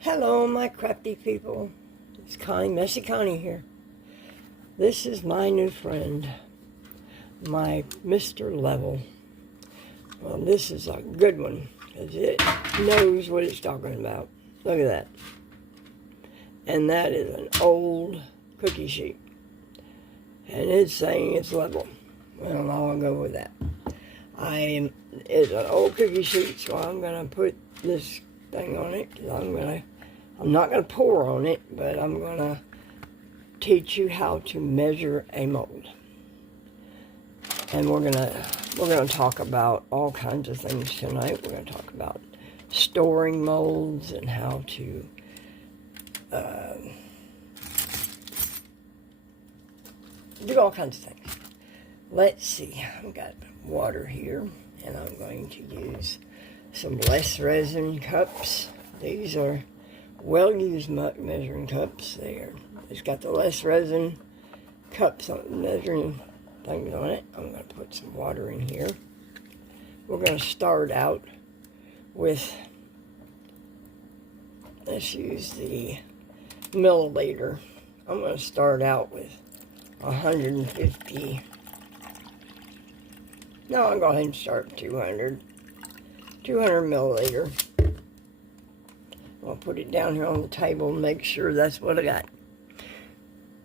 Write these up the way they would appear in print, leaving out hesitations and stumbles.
Hello, my crafty people. It's Connie, Messy Connie here. This is my new friend, my Mr. Level. Well, this is a good one because it knows what it's talking about. Look at that. And that is an old cookie sheet. And it's saying it's level. Well, I'll go with that. It's an old cookie sheet, so I'm going to put this thing on it. I'm not going to pour on it, but I'm going to teach you how to measure a mold. And we're going to talk about all kinds of things tonight. We're going to talk about storing molds and how to do all kinds of things. Let's see. I've got water here, and I'm going to use some less resin cups. These are well-used measuring cups. It's got the less resin cups on measuring things on it. I'm going to put some water in here. We're going to start out with, let's use the milliliter. I'm going to start out with 150. No, I'll go ahead and start with 200 milliliter. I'll put it down here on the table and make sure that's what I got.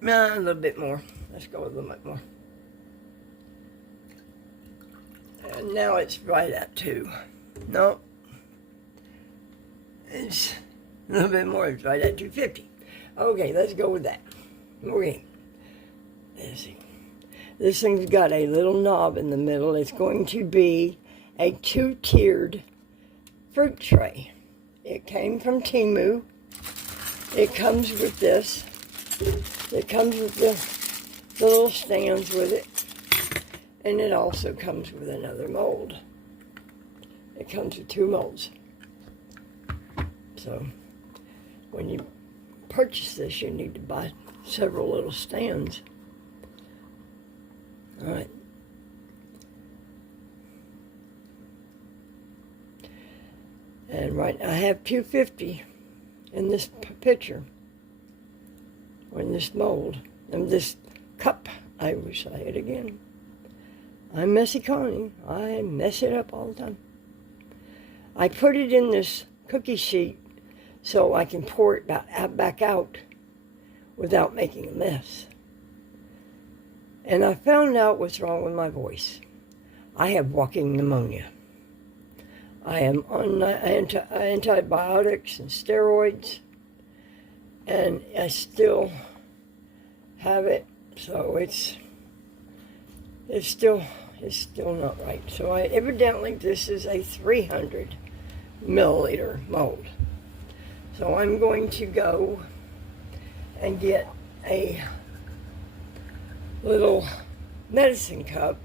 A little bit more. Let's go with a little bit more. And now it's right at 2. No. It's a little bit more. It's right at 250. Okay, let's go with that. Okay. Let's see. This thing's got a little knob in the middle. It's going to be a 2-tiered fruit tray. It came from Temu. It comes with this. It comes with the little stands with it. And it also comes with another mold. It comes with 2 molds. So when you purchase this, you need to buy several little stands. All right. And right, I have 250 in this picture, or in this mold, and this cup. I will say it again. I'm Messy Connie. I mess it up all the time. I put it in this cookie sheet so I can pour it back out without making a mess. And I found out what's wrong with my voice. I have walking pneumonia. I am on antibiotics and steroids, and I still have it, so it's still not right. So evidently this is a 300 milliliter mold. So I'm going to go and get a little medicine cup,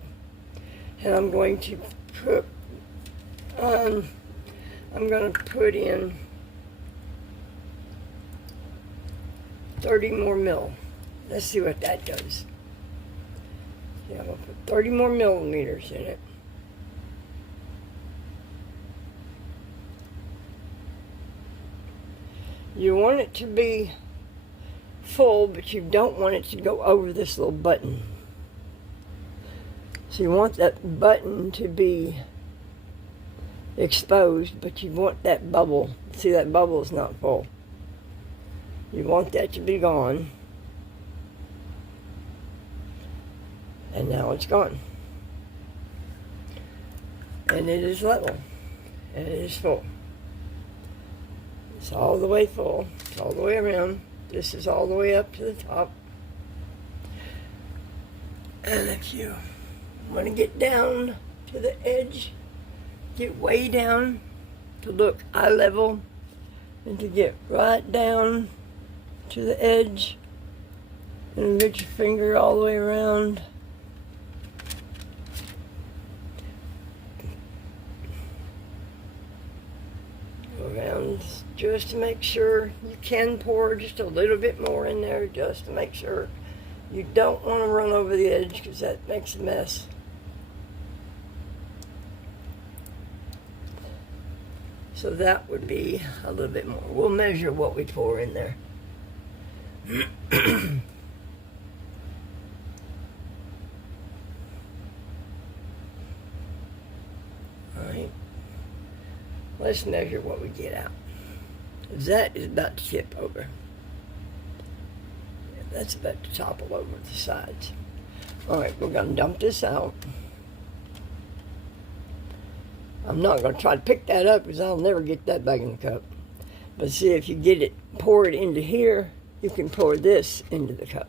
and I'm going to put in 30 more mil. Let's see what that does. Yeah, I'm going to put 30 more millimeters in it. You want it to be full, but you don't want it to go over this little button. So you want that button to be exposed, but you want that bubble. See, that bubble is not full. You want that to be gone. And now it's gone. And it is level. And it is full. It's all the way full. It's all the way around. This is all the way up to the top. And if you want to get down to the edge, get way down to look eye level, and to get right down to the edge, and get your finger all the way around. Go around just to make sure. You can pour just a little bit more in there just to make sure. You don't want to run over the edge because that makes a mess. So that would be a little bit more. We'll measure what we pour in there. Alright. Let's measure what we get out. That is about to tip over. Yeah, that's about to topple over the sides. Alright, we're going to dump this out. I'm not going to try to pick that up because I'll never get that back in the cup. But see, if you get it, pour it into here, you can pour this into the cup.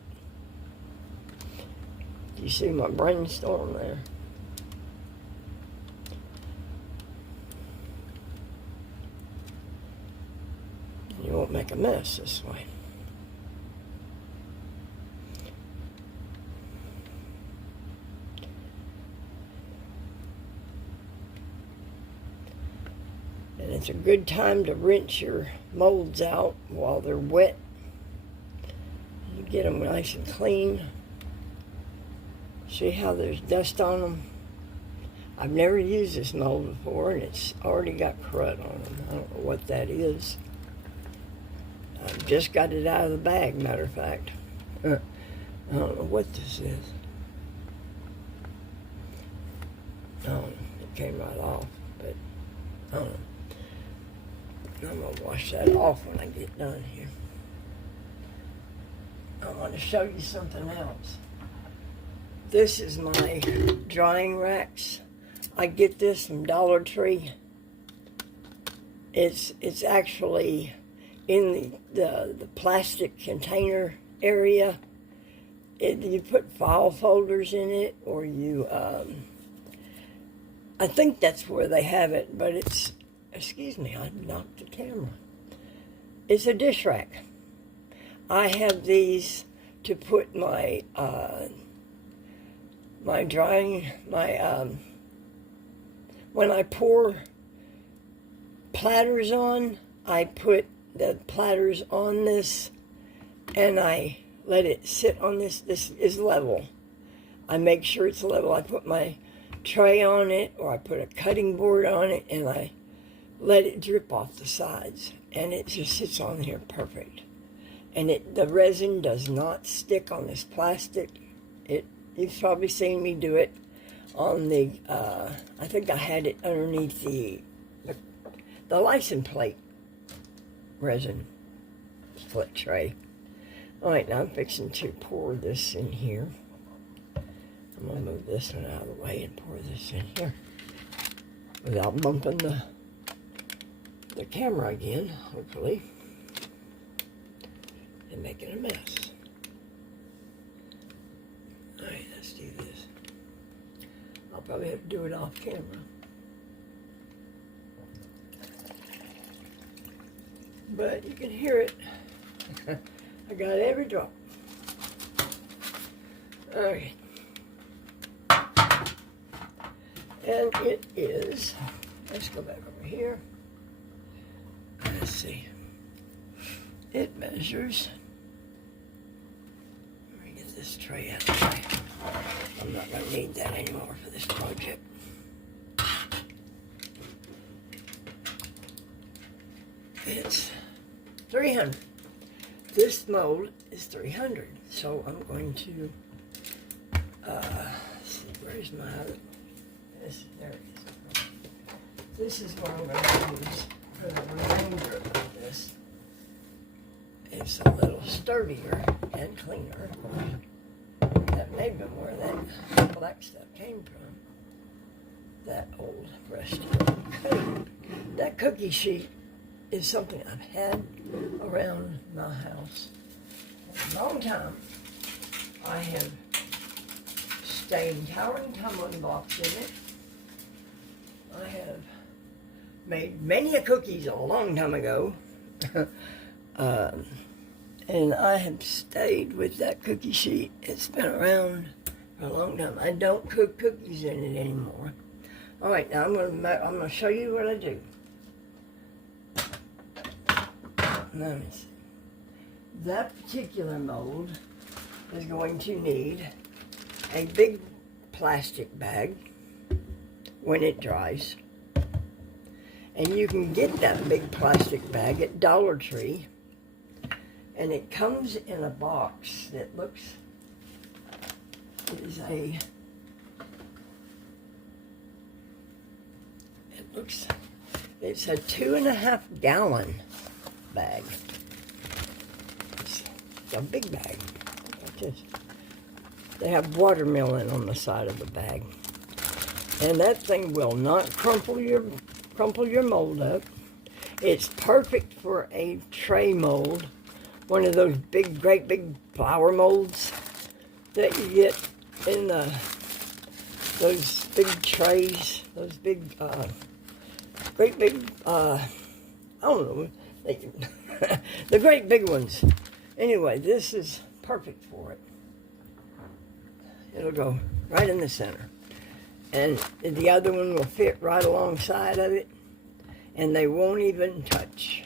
You see my brainstorm there? You won't make a mess this way. And it's a good time to rinse your molds out while they're wet. You get them nice and clean. See how there's dust on them? I've never used this mold before, and it's already got crud on them. I don't know what that is. I've just got it out of the bag, matter of fact. I don't know what this is. Oh, it came right off, but I don't know. I'm going to wash that off when I get done here. I want to show you something else. This is my drying racks. I get this from Dollar Tree. It's actually in the plastic container area. You put file folders in it, or you, I think that's where they have it, but it's, excuse me, I knocked the camera. It's a dish rack. I have these to put my, when I pour platters on, I put the platters on this and I let it sit on this. This is level. I make sure it's level. I put my tray on it, or I put a cutting board on it, and I let it drip off the sides, and it just sits on here perfect. And the resin does not stick on this plastic. You've probably seen me do it on the, I think I had it underneath the license plate resin split tray. All right, now I'm fixing to pour this in here. I'm going to move this one out of the way and pour this in here without bumping the camera again, hopefully, and making a mess. All right, let's do this. I'll probably have to do it off camera. But you can hear it. I got every drop. All right. And it is, let's go back over here. Let's see. It measures, let me get this tray out of the way. I'm not going to need that anymore for this project. It's 300. This mold is 300. So I'm going to, see, where's my other? There it is. This is what I'm going to use for the remainder of this. It's a little sturdier and cleaner. That may have been where that black stuff came from. That old rusty cookie. That cookie sheet is something I've had around my house for a long time. I have stained towering tumbling blocks in it. I have made many a cookies a long time ago. And I have stayed with that cookie sheet. It's been around for a long time. I don't cook cookies in it anymore. All right, now I'm going to show you what I do. Let me see. That particular mold is going to need a big plastic bag when it dries. And you can get that big plastic bag at Dollar Tree. And it comes in a box that looks, it's a 2.5 gallon bag. It's a big bag. They have watermelon on the side of the bag. And that thing will not crumple your mold up. It's perfect for a tray mold. One of those great big flower molds that you get in those big trays, those big, great big, I don't know, the great big ones. Anyway, this is perfect for it. It'll go right in the center. And the other one will fit right alongside of it, and they won't even touch.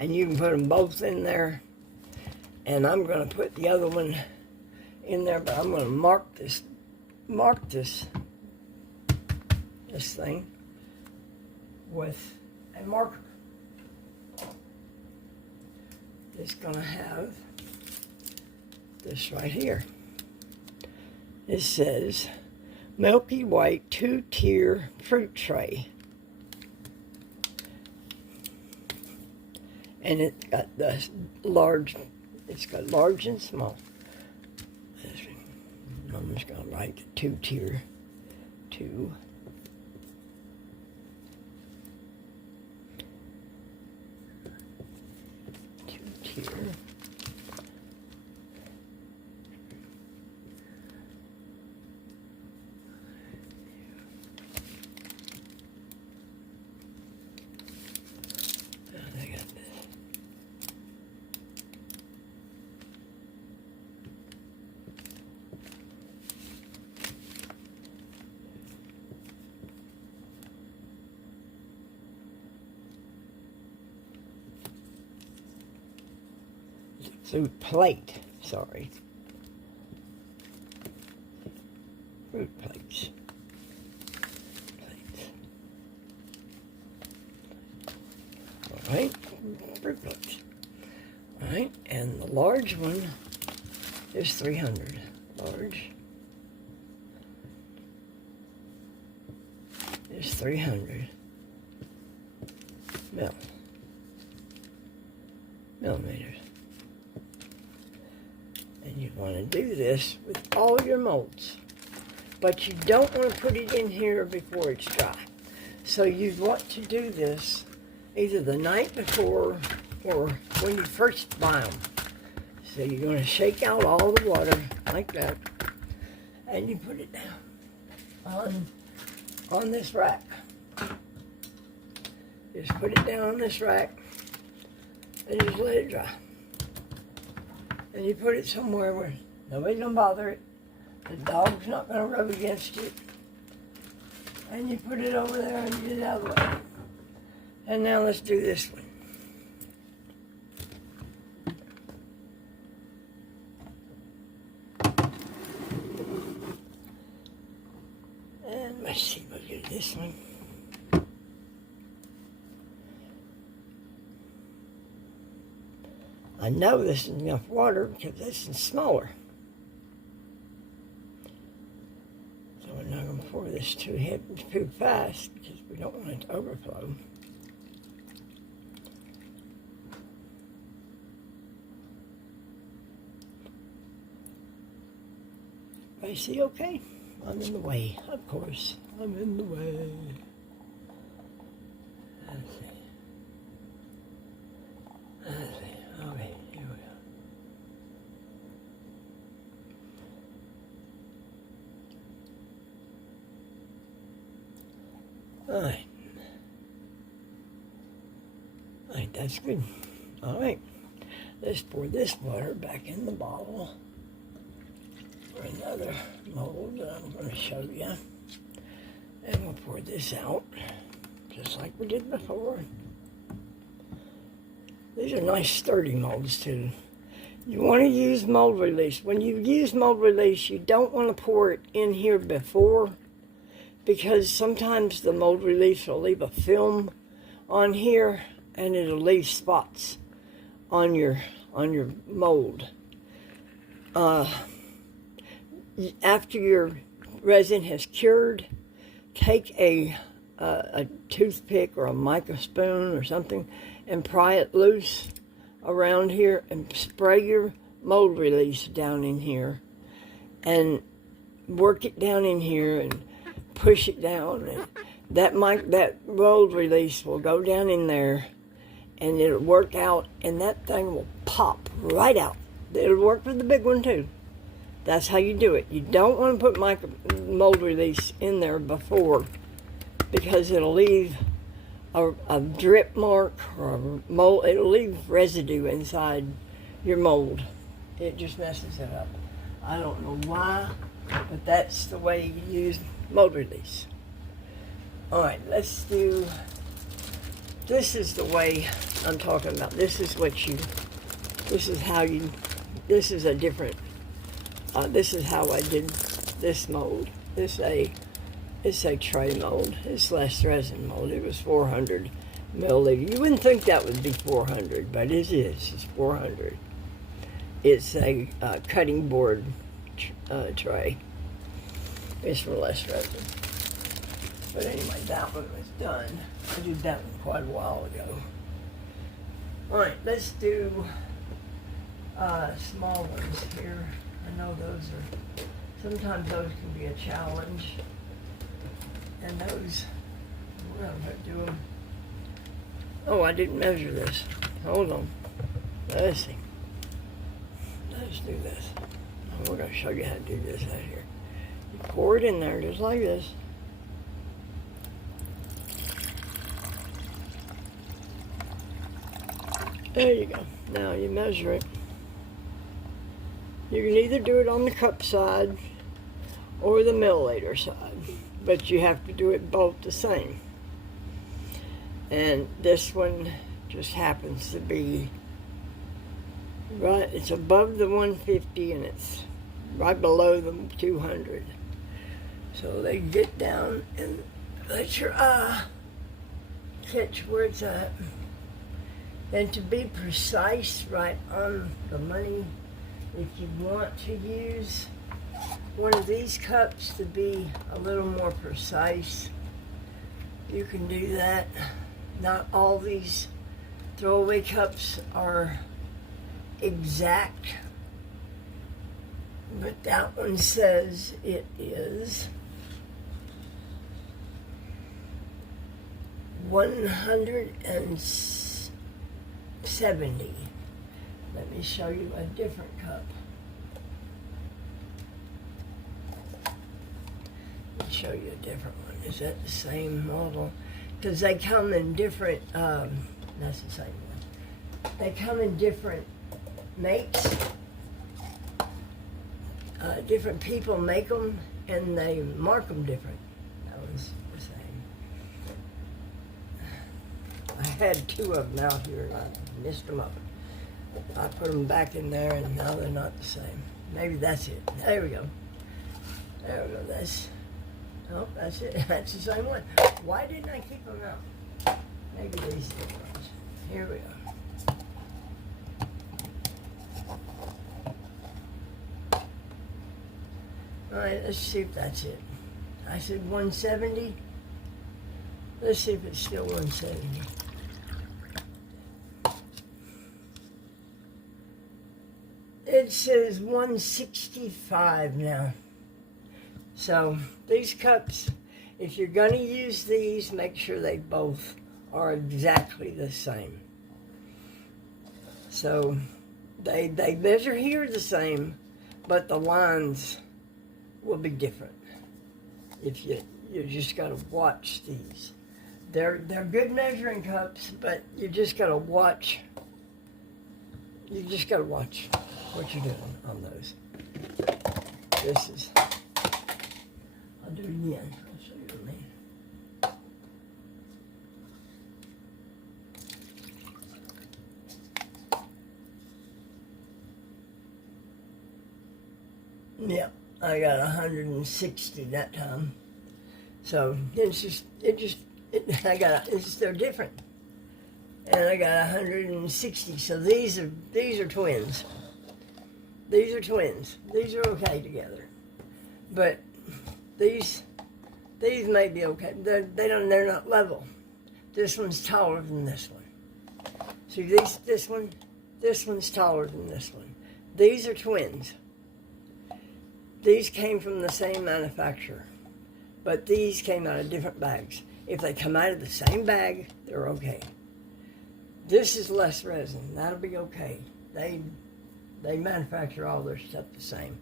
And you can put them both in there. And I'm going to put the other one in there, but I'm going to mark this thing with a marker. It's going to have this right here. It says Milky White 2-tier fruit tray. And it's got the large. It's got large and small. I'm just going to write 2-tier. 2. Two-tier. Fruit plate, sorry. Fruit plates. All right, fruit plates. All right, and the large one is 300. Large is 300 millimeters. And you want to do this with all your molds. But you don't want to put it in here before it's dry. So you want to do this either the night before or when you first buy them. So you're going to shake out all the water like that. And you put it down on this rack. Just put it down on this rack and just let it dry. And you put it somewhere where nobody's going to bother it. The dog's not going to rub against it. And you put it over there and get it out of the way. And now let's do this one. And let's see, we'll do this one. I know this is enough water because this is smaller. So we're not going to pour this too fast because we don't want it to overflow. I see, okay? I'm in the way, of course. I'm in the way. Let's see. Okay, here we go. Alright. Alright, that's good. Alright. Let's pour this water back in the bottle for another mold that I'm going to show you. And we'll pour this out just like we did before. These are nice sturdy molds too. You want to use mold release. When you use mold release, you don't want to pour it in here before because sometimes the mold release will leave a film on here, and it'll leave spots on your mold. After your resin has cured, take a toothpick or a mica spoon or something and pry it loose around here and spray your mold release down in here and work it down in here and push it down, and that mold release will go down in there and it'll work out, and that thing will pop right out. It'll work with the big one too. That's how you do it. You don't want to put mold release in there before, because it'll leave a drip mark or a mold. It'll leave residue inside your mold. It just messes it up. I don't know why, but that's the way you use mold release. All right, let's do. This is the way I'm talking about. This is what you. This is how you. This is a different. This is how I did this mold. It's a tray mold. It's less resin mold. It was 400 milliliter. You wouldn't think that would be 400, but it is. It's 400. It's a cutting board tray. It's for less resin. But anyway, that one was done. I did that one quite a while ago. All right, let's do small ones here. I know sometimes those can be a challenge. And those, we're going to do them. Oh, I didn't measure this. Hold on. Let's see. Let's do this. We're going to show you how to do this out here. You pour it in there just like this. There you go. Now you measure it. You can either do it on the cup side or the milliliter side, but you have to do it both the same. And this one just happens to be right, it's above the 150 and it's right below the 200. So they get down and let your eye catch where it's at. And to be precise, right on the money, if you want to use one of these cups to be a little more precise, you can do that. Not all these throwaway cups are exact, but that one says it is 170. Let me show you a different cup. Let me show you a different one. Is that the same model? Because they come in different, that's the same one. They come in different makes. Different people make them, and they mark them different. That was the same. I had two of them out here, and I missed them up. I put them back in there, and now they're not the same. Maybe that's it. There we go. There we go. That's it. That's the same one. Why didn't I keep them out? Maybe these are the ones. Here we go. All right, let's see if that's it. I said 170. Let's see if it's still 170. It says 165 now. So these cups, if you're going to use these, make sure they both are exactly the same. So they measure here the same, but the lines will be different. If you just got to watch these. They're good measuring cups, but you just got to watch. You just got to watch what you're doing on those. This is. I'll do it again. I'll show you what I mean. Yeah, I got 160 that time. So they're different. and I got 160. So these are twins. These are twins. These are okay together, but these may be okay. They're not level. This one's taller than this one. See this one's taller than this one. These are twins. These came from the same manufacturer, but these came out of different bags. If they come out of the same bag, they're okay. This is less resin. That'll be okay. They manufacture all their stuff the same.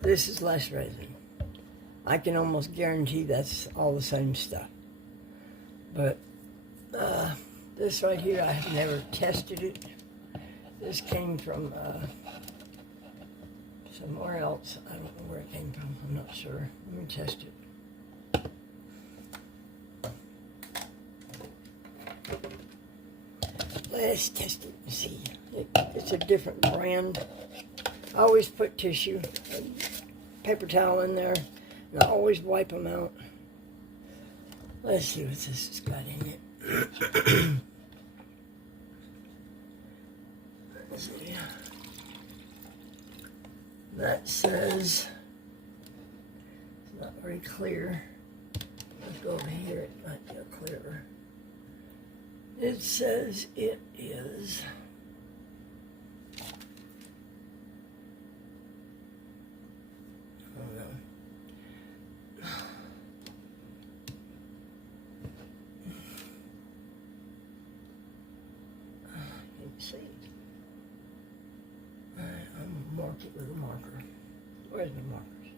This is less resin. I can almost guarantee that's all the same stuff. But this right here, I have never tested it. This came from somewhere else. I don't know where it came from. I'm not sure. Let me test it. Let's test it and see. It's a different brand. I always put tissue, paper towel in there, and I always wipe them out. Let's see what this has got in it. Let's see. That says, it's not very clear. Let's go over here, it might be clearer. It says it is see. I'm gonna mark it with a marker. Where's my markers?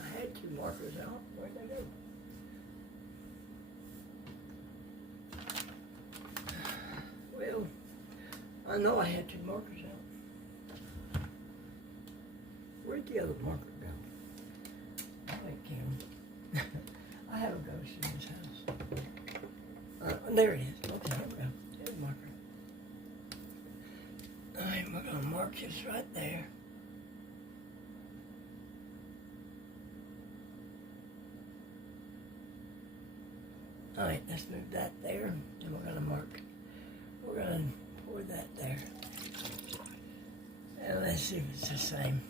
I had two markers out. Where'd they go? Well, I know I had two markers out. Where'd the other marker go? I have a ghost in this house. There it is. Okay, here we go. Here's the marker. Alright, we're going to mark this right there. Alright, let's move that there. And we're going to mark. We're going to pour that there. And let's see if it's the same.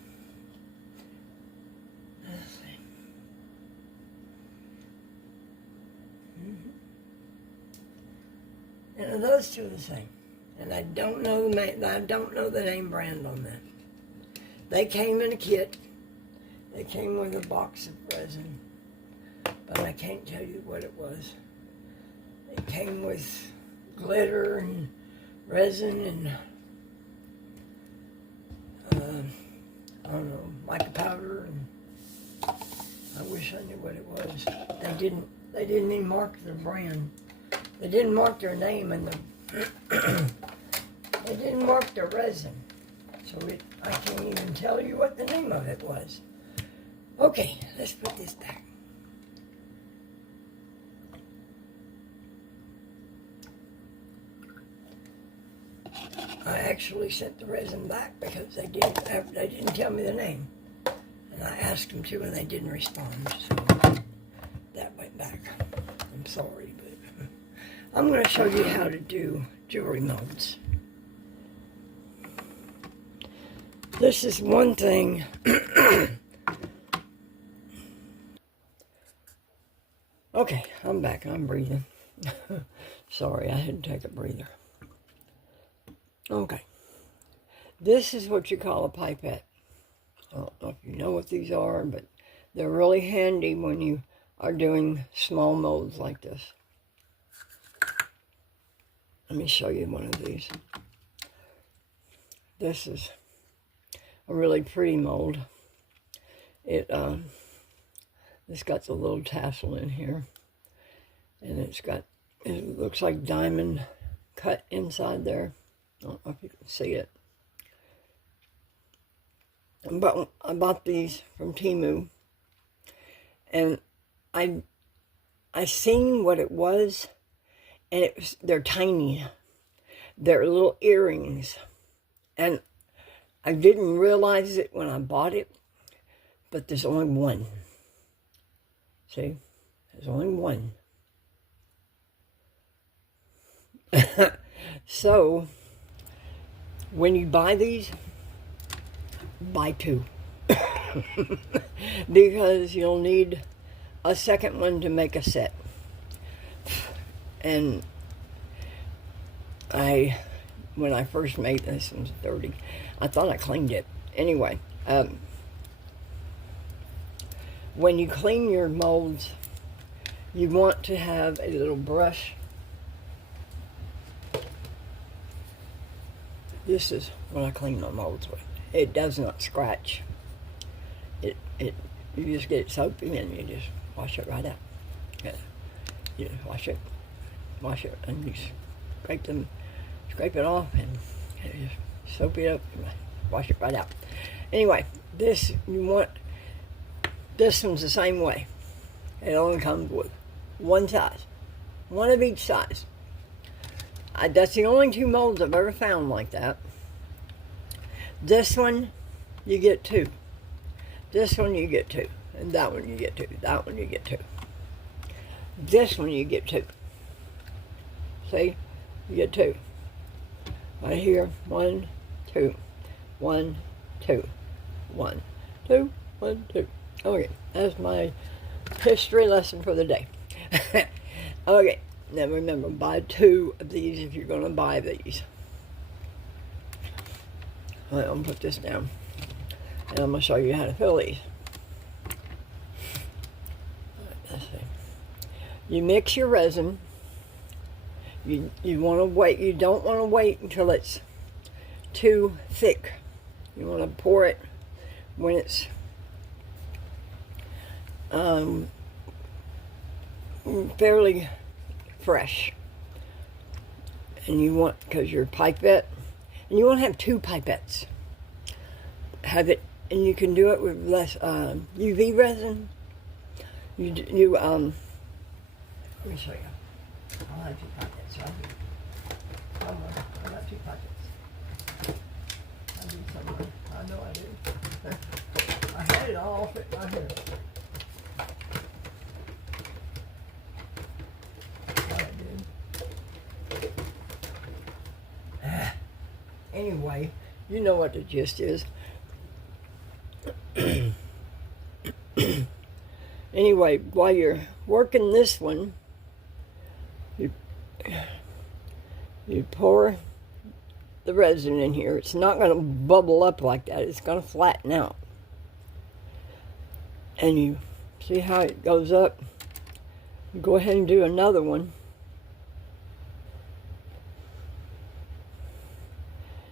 Let's see. And those two are the same. And I don't know the name brand on them. They came in a kit. They came with a box of resin. But I can't tell you what it was. It came with glitter and resin and I don't know, mica powder, and I wish I knew what it was. They didn't even mark their brand. They didn't mark their name, and they didn't mark their resin. So I can't even tell you what the name of it was. Okay, let's put this back. I actually sent the resin back because they didn't tell me the name. And I asked them to, and they didn't respond. So that went back. I'm sorry, but I'm going to show you how to do jewelry molds. This is one thing. Okay, I'm back. I'm breathing. Sorry, I had to take a breather. Okay. This is what you call a pipette. I don't know if you know what these are, but they're really handy when you are doing small molds like this. Let me show you one of these. This is a really pretty mold. It's got the little tassel in here, and it looks like diamond cut inside there. I don't know if you can see it. But I bought these from Temu, and I seen what it was, and they're tiny. They're little earrings, and I didn't realize it when I bought it, but there's only one. See? There's only one. So, when you buy these, buy two. Because you'll need a second one to make a set. And when I first made this, it was dirty. I thought I cleaned it. Anyway, when you clean your molds, you want to have a little brush. This is what I clean my molds with. It does not scratch. You just get it soapy and you just wash it right out. Yeah. You just wash it, and you scrape it off, and you just soap it up and wash it right out. Anyway, this one's the same way. It only comes with one size, one of each size. That's the only two molds I've ever found like that. This one, you get two. This one, you get two. And that one, you get two. That one, you get two. This one, you get two. See? You get two. Right here, 1, 2. 1, 2. 1, 2. 1, 2. Okay, that's my history lesson for the day. Okay, now remember, buy two of these if you're going to buy these. All right, I'm going to put this down, and I'm going to show you how to fill these. All right, let's see. You mix your resin. You want to wait. You don't want to wait until it's too thick. You want to pour it when it's fairly fresh. And you want, because your pipette, and you want to have two pipettes. Have it, and you can do it with less UV resin. Let me show you. I'll have two pipettes right here. Somewhere. I got two pipettes. I do somewhere. I know I do. I had it all fit right here. Anyway, you know what the gist is. Anyway, while you're working this one, you pour the resin in here. It's not going to bubble up like that. It's going to flatten out. And you see how it goes up? You go ahead and do another one.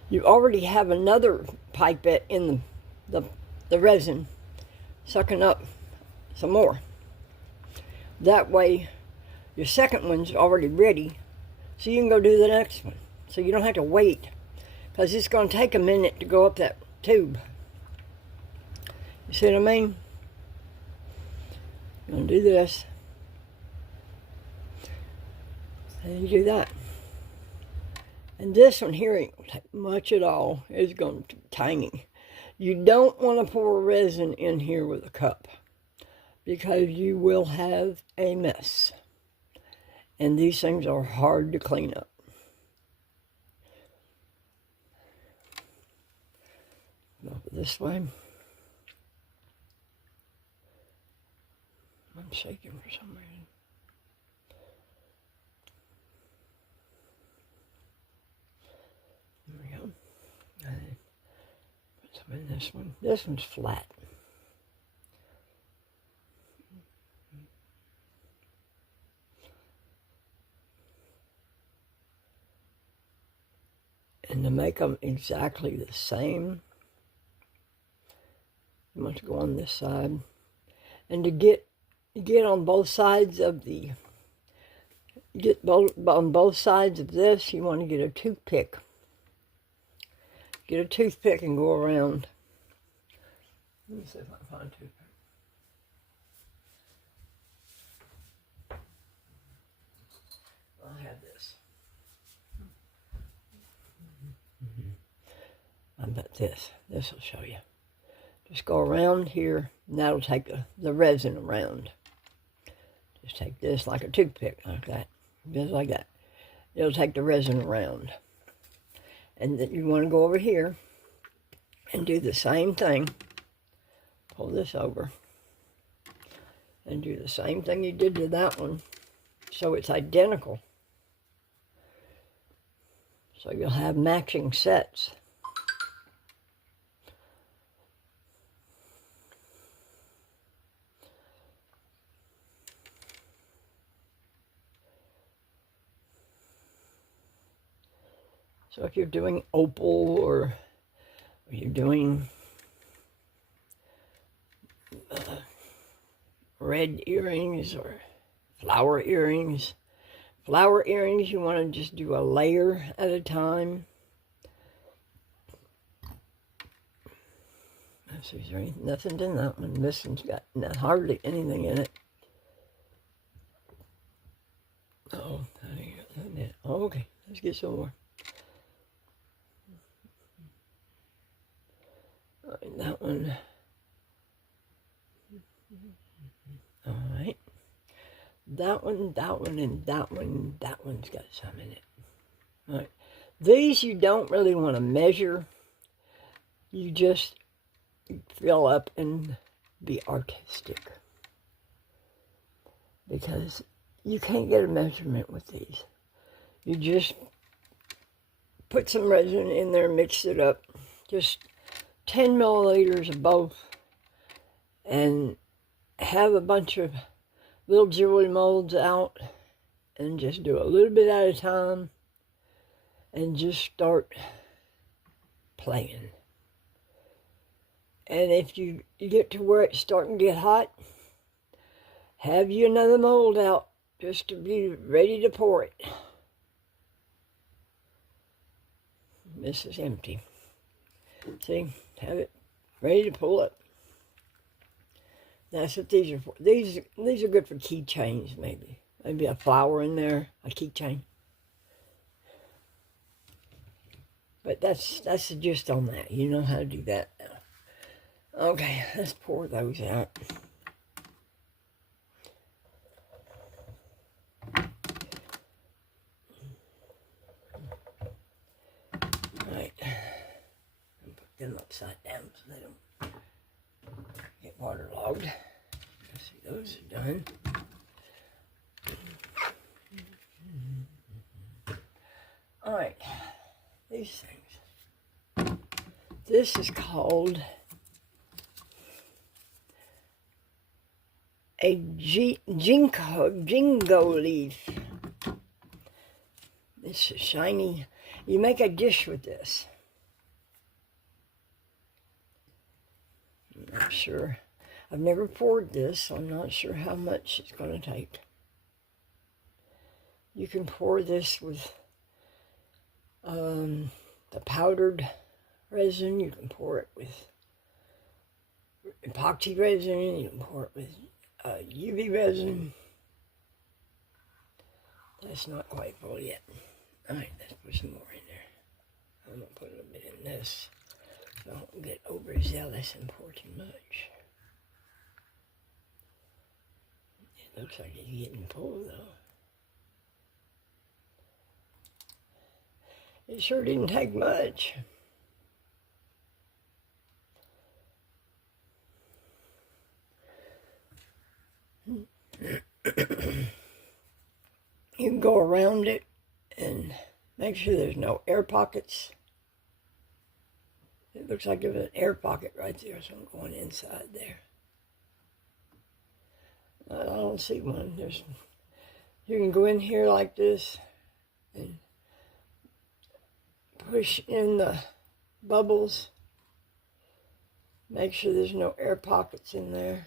You already have another pipette in the resin sucking up some more. That way, your second one's already ready, so you can go do the next one. So you don't have to wait, because it's going to take a minute to go up that tube. You see what I mean? You're going to do this, and you do that. And this one here ain't going to take much at all. It's going to be tiny. You don't want to pour resin in here with a cup, because you will have a mess. And these things are hard to clean up. Go this way. I'm shaking for some reason. There we go. And put some in this one. This one's flat. And to make them exactly the same, you want to go on this side. And to get on both sides of on both sides of this, you want to get a toothpick. Get a toothpick and go around. Let me see if I can find a toothpick. I'll have this. I bet this will show you. Just go around here, and that'll take the resin around. Just take this like a toothpick, like that. Just like that. It'll take the resin around. And then you want to go over here and do the same thing. Pull this over. And do the same thing you did to that one. So it's identical. So you'll have matching sets. So if you're doing opal or you're doing red earrings or flower earrings, you want to just do a layer at a time. Let's see, is there nothing in that one? This one's got hardly anything in it. Oh, okay, let's get some more. That one. All right. That one, and that one. That one's got some in it. All right. These you don't really want to measure. You just fill up and be artistic. Because you can't get a measurement with these. You just put some resin in there, mix it up. Just 10 milliliters of both, and have a bunch of little jewelry molds out, and just do a little bit at a time, and just start playing. And if you get to where it's starting to get hot, have you another mold out just to be ready to pour it. This is empty. See, have it ready to pull it. That's what these are for. These are good for keychains, maybe. Maybe a flower in there, a keychain. But that's the gist on that. You know how to do that now. Okay, let's pour those out. Alright. Put them upside down so they don't get waterlogged. Let's see, those are done. Alright, these things. This is called a jingo leaf. This is shiny. You make a dish with this. I'm not sure. I've never poured this, so I'm not sure how much it's going to take. You can pour this with the powdered resin. You can pour it with epoxy resin. You can pour it with UV resin. That's not quite full yet. Alright, let's put some more in there. I'm going to put a little bit in this so I don't get overzealous and pour too much. It looks like it's getting full though. It sure didn't take much. You can go around it and make sure there's no air pockets. It looks like there's an air pocket right there, so I'm going inside there. I don't see one. You can go in here like this and push in the bubbles. Make sure there's no air pockets in there.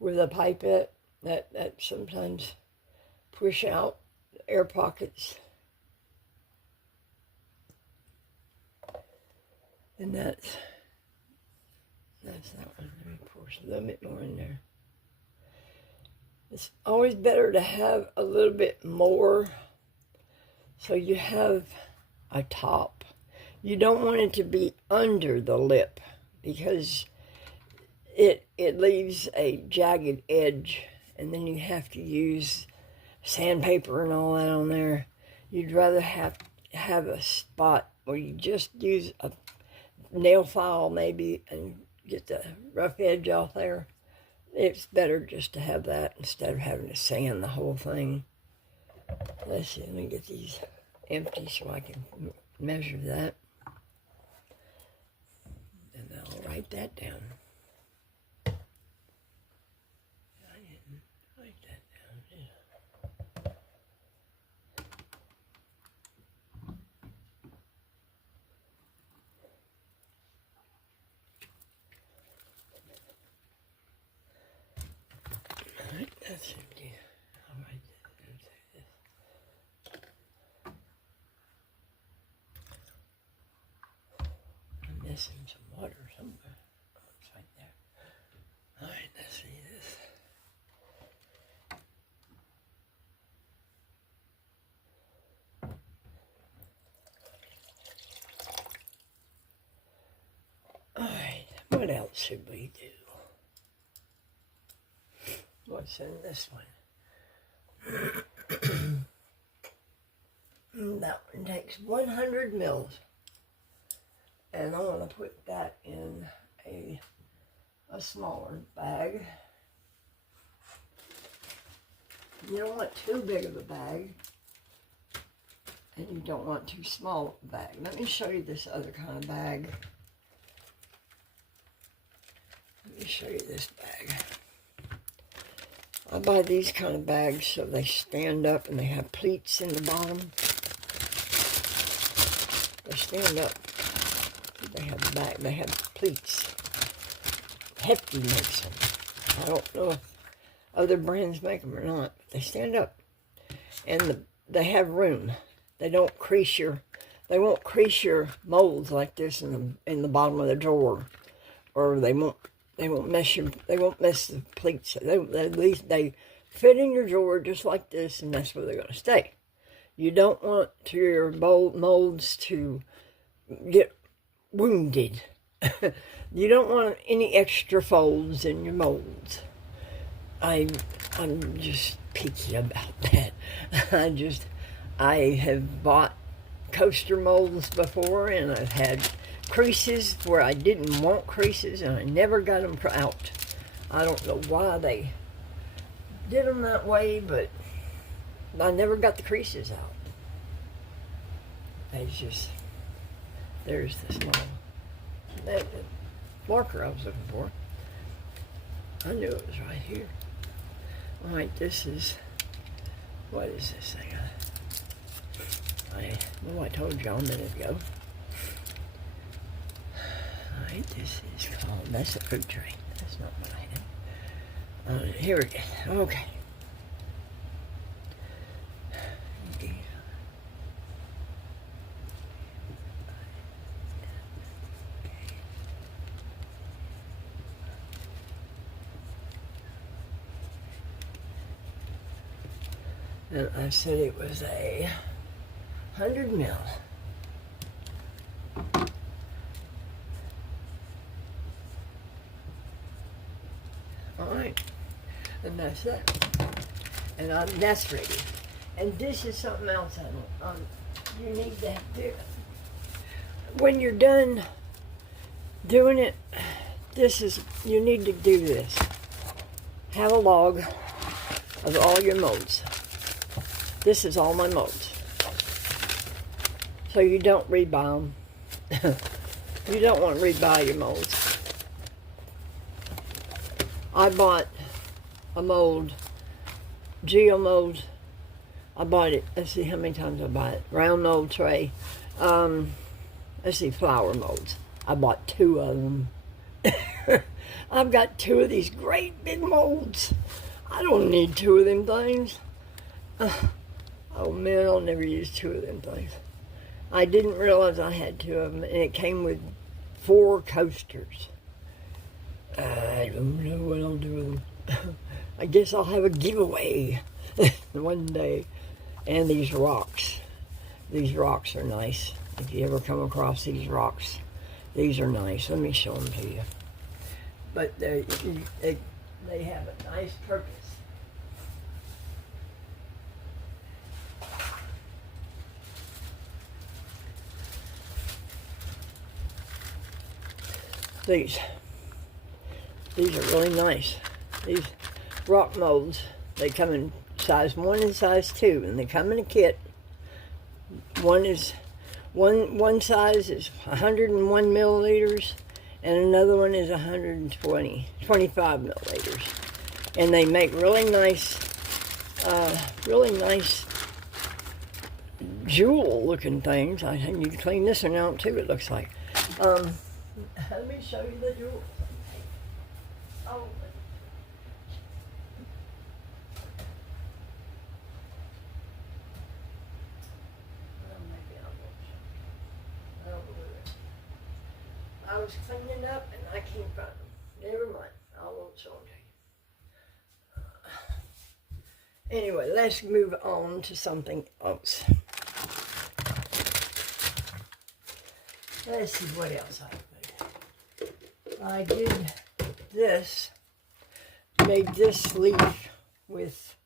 With a pipette, that sometimes push out air pockets. And that's that one. Let me pour a little bit more in there. It's always better to have a little bit more so you have a top. You don't want it to be under the lip because it leaves a jagged edge, and then you have to use sandpaper and all that on there. You'd rather have a spot where you just use a nail file maybe and get the rough edge off there. It's better just to have that instead of having to sand the whole thing. Let's see, let me get these empty so I can measure that. And I'll write that down. I didn't write that down, did I? All right, that's empty. I'll write that down. Say this. I'm missing some water somewhere. Oh, it's right there. All right, let's see this. All right, what else should we do? What's in this one? That one takes 100 mils. And I want to put that in a smaller bag. You don't want too big of a bag, and you don't want too small of a bag. Let me show you this other kind of bag. Let me show you this bag. I buy these kind of bags so they stand up and they have pleats in the bottom. They stand up. They have back. They have pleats. Hefty makes them. I don't know if other brands make them or not, but they stand up, and they have room. They don't crease your. They won't crease your molds like this in the bottom of the drawer, or they won't mess your. They won't mess the pleats. At least they fit in your drawer just like this, and that's where they're going to stay. You don't want your molds to get wounded. You don't want any extra folds in your molds. I'm just picky about that. I have bought coaster molds before, and I've had creases where I didn't want creases, and I never got them out. I don't know why they did them that way, but I never got the creases out. There's the small that marker I was looking for. I knew it was right here. All right, what is this thing? I told you a minute ago. All right, this is called, that's a fruit tray. That's not what I had. Here we go. Okay. And I said it was a 100 mil. All right, and that's that. And that's ready. And this is something else you need to do. When you're done doing it, you need to do this. Have a log of all your molds. This is all my molds. So you don't rebuy them. You don't want to rebuy your molds. I bought a mold, geo mold. I bought it, let's see how many times I bought it. Round mold tray. Let's see, flower molds. I bought 2 of them. I've got 2 of these great big molds. I don't need 2 of them things. Oh man, I'll never use 2 of them things. I didn't realize I had 2 of them, and it came with 4 coasters. I don't know what I'll do with them. I guess I'll have a giveaway one day. And these rocks. These rocks are nice. If you ever come across these rocks These are nice. Let me show them to you. But they have a nice purpose. These are really nice. These rock molds, they come in size 1 and size 2, and they come in a kit. One size is 101 milliliters, and another one is 25 milliliters. And they make really nice jewel-looking things. I think you can clean this one out too, it looks like. Let me show you the jewels. Oh. I was cleaning up and I can't find them. Never mind. I won't show them to you. Anyway, let's move on to something else. Let's see what else I did. I did this, made this leaf with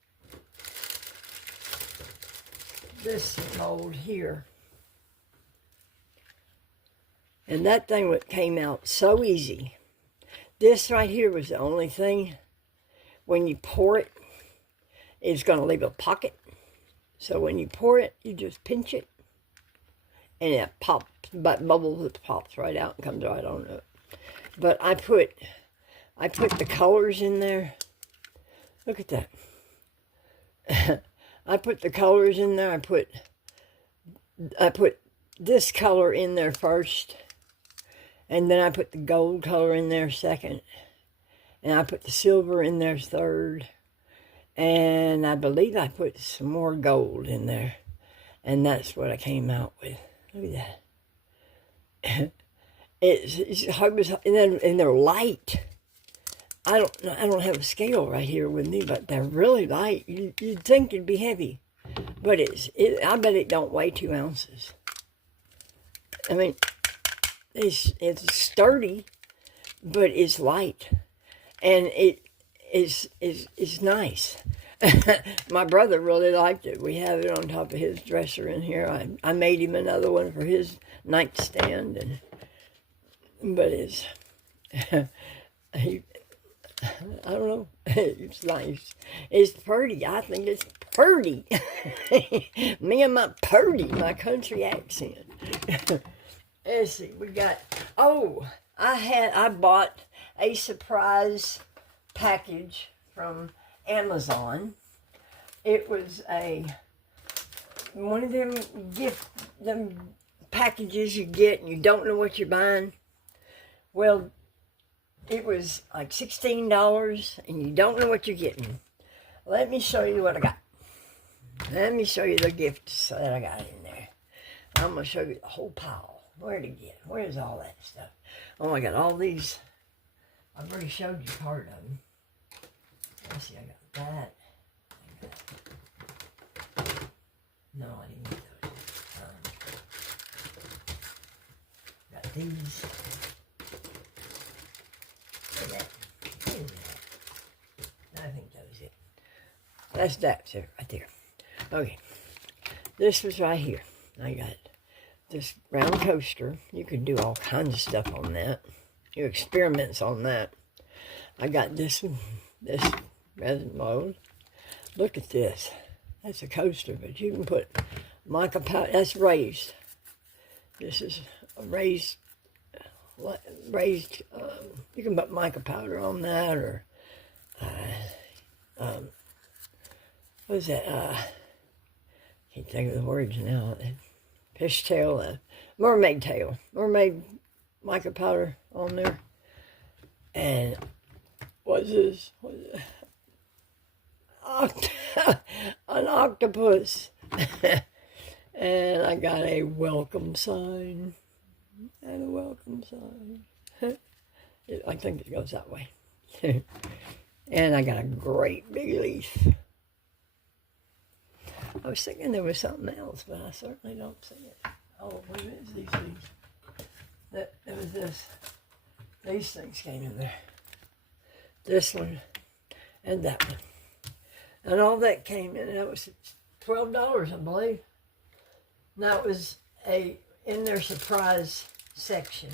this mold here. And that thing came out so easy. This right here was the only thing, when you pour it, it's going to leave a pocket. So when you pour it, you just pinch it, and it pops, but bubbles, it pops right out and comes right on up. But I put the colors in there. Look at that. I put the colors in there. I put this color in there first, and then I put the gold color in there second, and I put the silver in there third, and I believe I put some more gold in there, and that's what I came out with. Look at that. It's hard, and they're light. I don't have a scale right here with me, but they're really light. You'd think it'd be heavy, but I bet it don't weigh 2 ounces. I mean, it's sturdy, but it's light, and it is nice. My brother really liked it. We have it on top of his dresser in here. I made him another one for his nightstand, but it's I don't know. It's nice. It's pretty. I think it's pretty. Me and my pretty, my country accent. Let's see. We got. Oh, I bought a surprise package from Amazon. It was one of them packages you get and you don't know what you're buying. Well, it was like $16 and you don't know what you're getting. Let me show you what I got. Let me show you the gifts that I got in there. I'm going to show you the whole pile. Where's all that stuff? Oh, I got all these. I've already showed you part of them. Let's see, I got that. No, I didn't get those. Got these. Look at that. I think that was it. That's it right there. Okay. This was right here. I got this round coaster. You can do all kinds of stuff on that. Do experiments on that. I got this resin mold. Look at this. That's a coaster, but you can put mica powder. That's raised. This is a raised. You can put mica powder on that, or what is that? Can't think of the words now. Fishtail, mermaid tail, mermaid mica powder on there, and what's this? An octopus. And I got a welcome sign. And a welcome sign. I think it goes that way. And I got a great big leaf. I was thinking there was something else, but I certainly don't see it. Oh, what is these leaves? There was this. These things came in there. This one and that one. And all that came in. That was $12, I believe. And that was in their surprise section.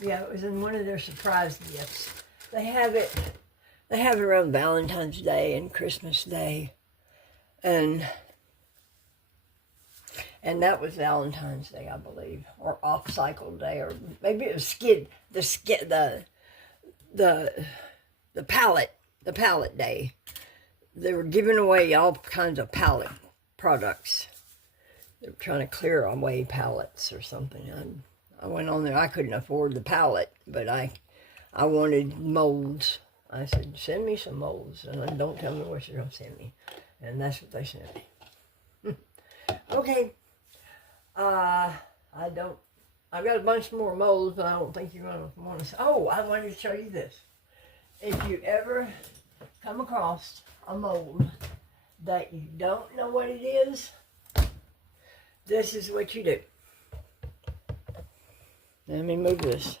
Yeah, it was in one of their surprise gifts. They have it around Valentine's Day and Christmas Day. And that was Valentine's Day, I believe, or off-cycle day, or maybe it was the pallet day. They were giving away all kinds of pallet products. They were trying to clear away pallets or something. I went on there. I couldn't afford the pallet, but I wanted molds. I said, send me some molds, and don't tell me what you're going to send me. And that's what they sent me. Okay. I've got a bunch more molds, but I don't think you're going to want to. Oh, I wanted to show you this. If you ever come across a mold that you don't know what it is, this is what you do. Let me move this.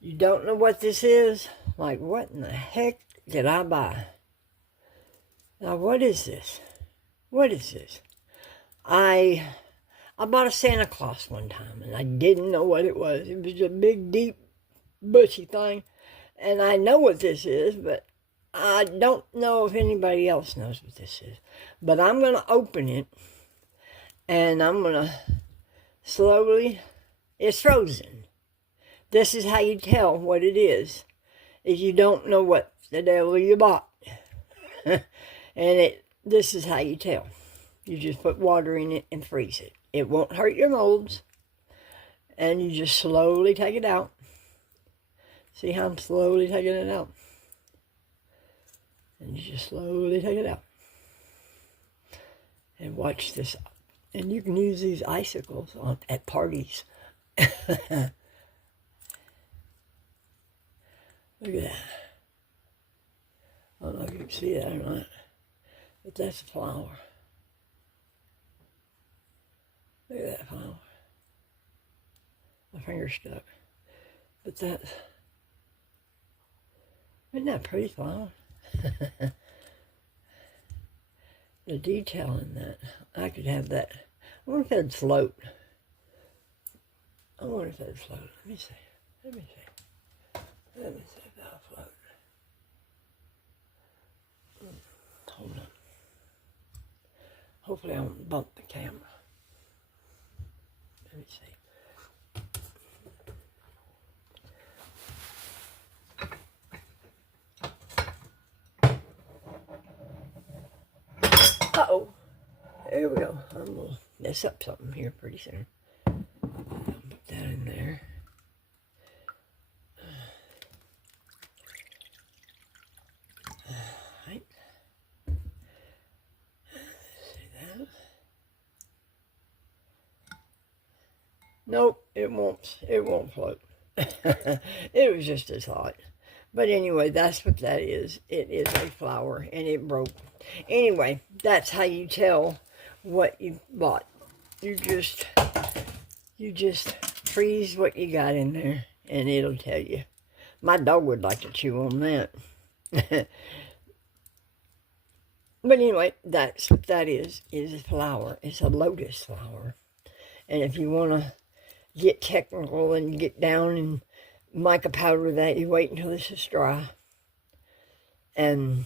You don't know what this is? Like, what in the heck did I buy? Now, what is this? What is this? I bought a Santa Claus one time, and I didn't know what it was. It was a big, deep, bushy thing, and I know what this is, but I don't know if anybody else knows what this is. But I'm going to open it, and I'm going to slowly, it's frozen. This is how you tell what it is you don't know what the devil you bought. And this is how you tell. You just put water in it and freeze it. It won't hurt your molds. And you just slowly take it out. See how I'm slowly taking it out? And you just slowly take it out. And watch this. And you can use these icicles at parties. Look at that. I don't know if you can see that or not. But that's a flower. Look at that flower. My finger stuck. But isn't that a pretty flower? The detail in that. I could have that. I wonder if that'd float. I wonder if that'd float. Let me see. Let me see. Let me see if that'll float. Hold on. Hopefully I won't bump the camera. Let me see. Uh-oh. There we go. I'm going to mess up something here pretty soon. I'll put that in there. Right. See that? Nope, it won't float. It was just as hot. But anyway, that's what that is. It is a flower, and it broke. Anyway, that's how you tell what you bought. You just freeze what you got in there, and it'll tell you. My dog would like to chew on that. But anyway, that's what that is a flower. It's a lotus flower. And if you want to get technical and get down and mica powder that, you wait until this is dry and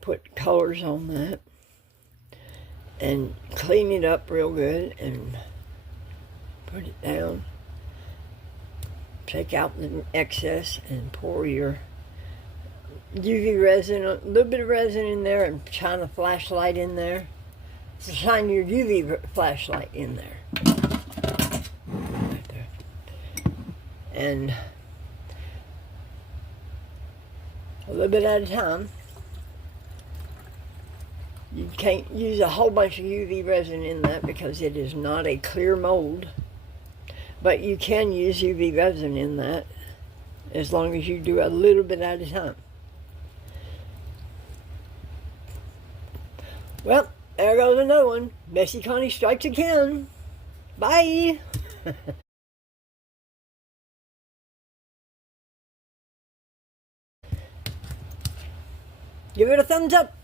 put colors on that and clean it up real good and put it down. Take out the excess and pour your UV resin, a little bit of resin in there, and shine a flashlight in there. So shine your UV flashlight in there. Right there. And a little bit at a time. You can't use a whole bunch of UV resin in that because it is not a clear mold. But you can use UV resin in that as long as you do a little bit at a time. Well, There goes another one. Messy Connie strikes again. Bye. Give it a thumbs up.